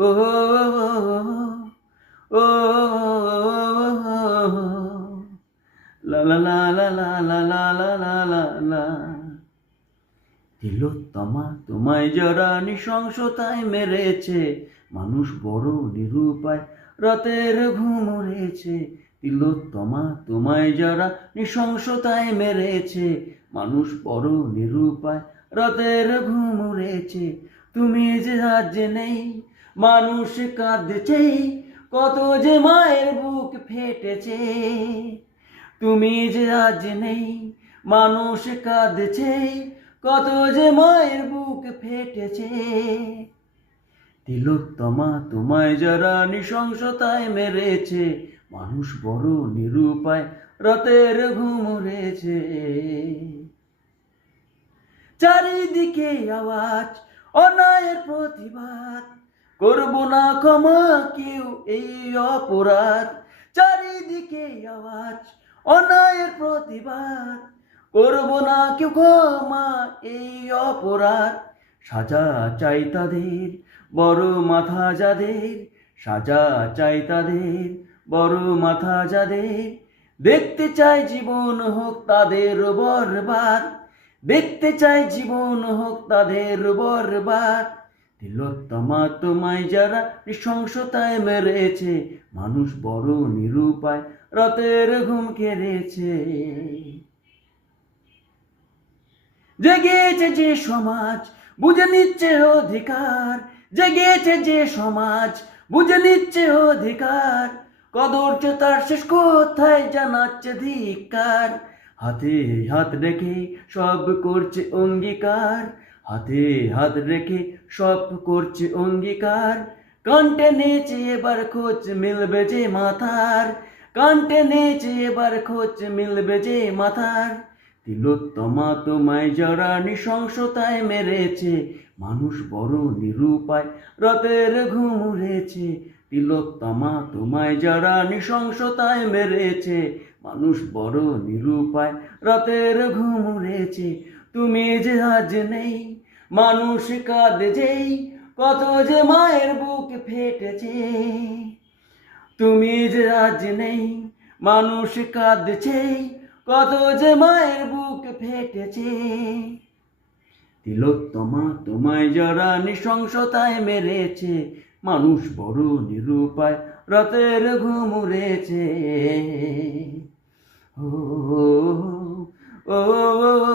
ও ও লা লা লা লা লা লা লা লা লা তিলোত্তমা তোমায় যারা নৃশংসতায় মেরেছে মানুষ বড় নিরুপায় রাতের ঘুম উড়েছে তিলোত্তমা তোমায় যারা নৃশংসতায় মেরেছে মানুষ বড় নিরুপায় রাতের ঘুম উড়েছে তুমি যে আজ নেই মানুষ কাঁদছে, কত যে মায়ের বুক ফেটেছে। তুমি যে আজ নেই, মানুষ কাঁদছে, কত যে মায়ের বুক ফেটেছে। তিলোত্তমা তোমায় যারা নৃশংসতায় মেরেছে, মানুষ বড় নিরুপায় রাতের ঘুম উড়েছে। চারিদিকে আওয়াজ, অন্যায়ের প্রতিবাদ করব না ক্ষমা কেউ এই অপরাধ, চারিদিকে আওয়াজ অনায়ের প্রতিবাদ। করব না কেউ ক্ষমা এই অপরাধ, সাজা চাই তাদের, বড় মাথা যাদের। সাজা চাই তাদের, বড় মাথা যাদের। দেখতে চাই জীবন হোক তাদের বরবাদ, দেখতে চাই জীবন হোক তাদের বরবাদ। তিলোত্তমা তোমায় যারা নৃশংসতায় মেরেছে, মানুষ বড় নিরুপায় রাতের ঘুম কেড়েছে। জেগেছে যে সমাজ, বুঝে নিচ্ছে অধিকার। জেগেছে যে সমাজ, বুঝে নিচ্ছে অধিকার। কদরছে তার শেষ কোথায় জানাচ্ছে ধিকার হাতে হাত রেখে সব করছে অঙ্গীকার। হাতে হাত রেখে সব করছে অঙ্গীকার। কান্টে নেচে এবার খোঁজ মিলবে যে মাথার। কান্টে নেচে এবার খোঁজ মিলবে যে মাথার। তিলোত্তমা তোমায় যারা নৃশংসতায় মেরেছে, মানুষ বড় নিরুপায়, রাতের ঘুম উড়েছে। তিলোত্তমা তোমায় যারা নৃশংসতায় মেরেছে, মানুষ বড় নিরুপায়, রাতের ঘুম উড়েছে। তুমি যে আজ নেই মানুষ কাঁদে যেই কত যে মায়ের বুক ফেটেছে তুমি যে আজ নেই মানুষ কাঁদছে কত যে মায়ের বুক ফেটেছে তিলোত্তমা তোমায় যারা নৃশংসতায় মেরেছে মানুষ বড় নিরুপায় রাতের ঘুম উড়েছে ও ও ও